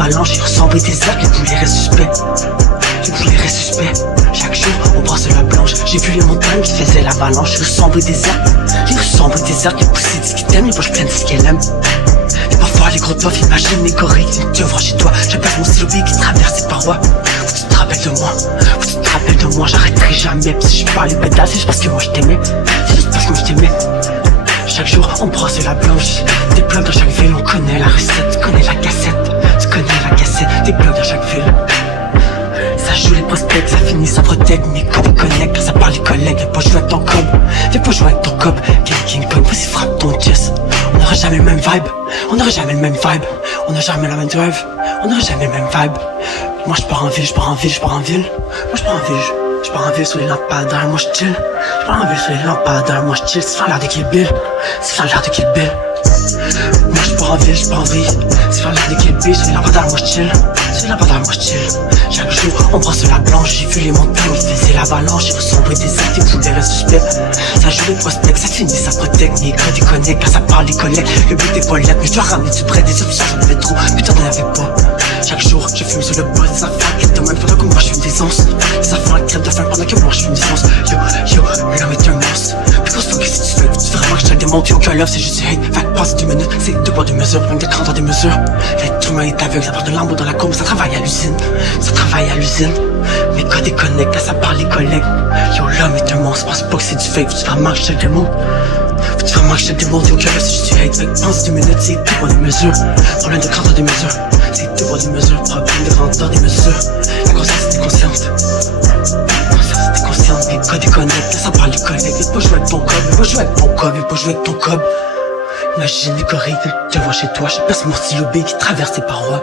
l'avalanche, il ressemble des cercles, les poulets restent suspects. Les poulets restent suspects. Chaque jour, on brasse la blanche. J'ai vu les montagnes qui faisaient l'avalanche. Il ressemble des cercles. Il ressemble des cercles, les poussées disent qu'ils t'aiment, les poches pleines de ce qu'elle aime. Et parfois, les gros doigts, imagine les gorilles qui me devant chez toi. J'appelle mon stylo qui traverse les parois. Faut que tu te rappelles de moi. Faut que tu te rappelles de moi, j'arrêterai jamais. Pis si je parle les pédales, c'est juste parce que moi je t'aimais. C'est juste parce que moi je t'aimais. Chaque jour, on brasse la blanche. Des plugs dans chaque ville, on connaît la recette. Tu connais la cassette, tu connais la cassette. Des plugs dans chaque ville. Ça joue les prospects, ça finit sans protect. Mais quand tu connectes, quand ça parle les collègues, viens pas jouer avec ton cob. Viens pas jouer avec ton cob. King Kong, vas-y frappe ton chest. On n'aura jamais le même vibe. On n'aura jamais le même vibe. On n'aura jamais la même drive. On n'aura jamais le même vibe. Moi je pars en ville, je pars en ville, je pars en ville. Moi je pars en ville, je pars en ville sur les lampadaires, moi je chill. Je pars en ville sur les lampadaires, moi je chill. C'est faire l'air de Kill Bill. C'est faire l'air de Kill Bill. Moi je pars en ville, je pars en ville. C'est faire l'air de Kill Bill sur les lampadaires, moi je chill. Sur les lampadaires, moi je chill. Chaque jour, on brasse la blanche. J'ai vu les montagnes, ils faisaient l'avalanche. Ils ressemblaient des actes, des poulets restent suspects. Ça joue les prospects, ça finit, ça protecte. Mais quand ils connectent, quand ça parle les collègues. Le but est pas lettre, mais je dois ramener du près des options, j'en avais trop. Putain, t'en avais pas. Chaque jour, je fume sur le boss, des affaires qui de même pendant que moi je fume des onces. Des affaires crèvent de faim pendant que moi je fume des onces. Yo, l'homme est un monstre. Puis qu'on se fout que si tu fais, tu feras moi que je te le démontre. Aucun love, c'est juste du hate. Fait que passe 2 minutes, c'est 2 poids 2 mesures. Même des 30 ans des mesures. L'être humain est aveugle, ça porte de l'amour dans la courbe, ça travaille à l'usine. Ça travaille à l'usine. Mais quand t'es connecté, ça parle les collègues. Yo, l'homme est un monstre, pense pas que c'est du fake. Tu feras moi que je te le démontre. Tu feras moi que je te le démontre. Aucun love, c'est juste du hate. Fait que pense 2 minutes, c'est 2 poids 2 mesures. Problème de 30 ans des mesures. C'est 2 poids 2 mesures. Problème de grandeur des mesures. La conscience était consciente. La conscience était consciente. Mais quand t'es connecté, ça parle du collègue. Viens pas jouer avec ton cob, viens pas jouer avec ton cob, viens pas jouer avec ton cob. Imagine les gorilles te voir chez toi. Je passe mon stylo B qui traverse tes parois.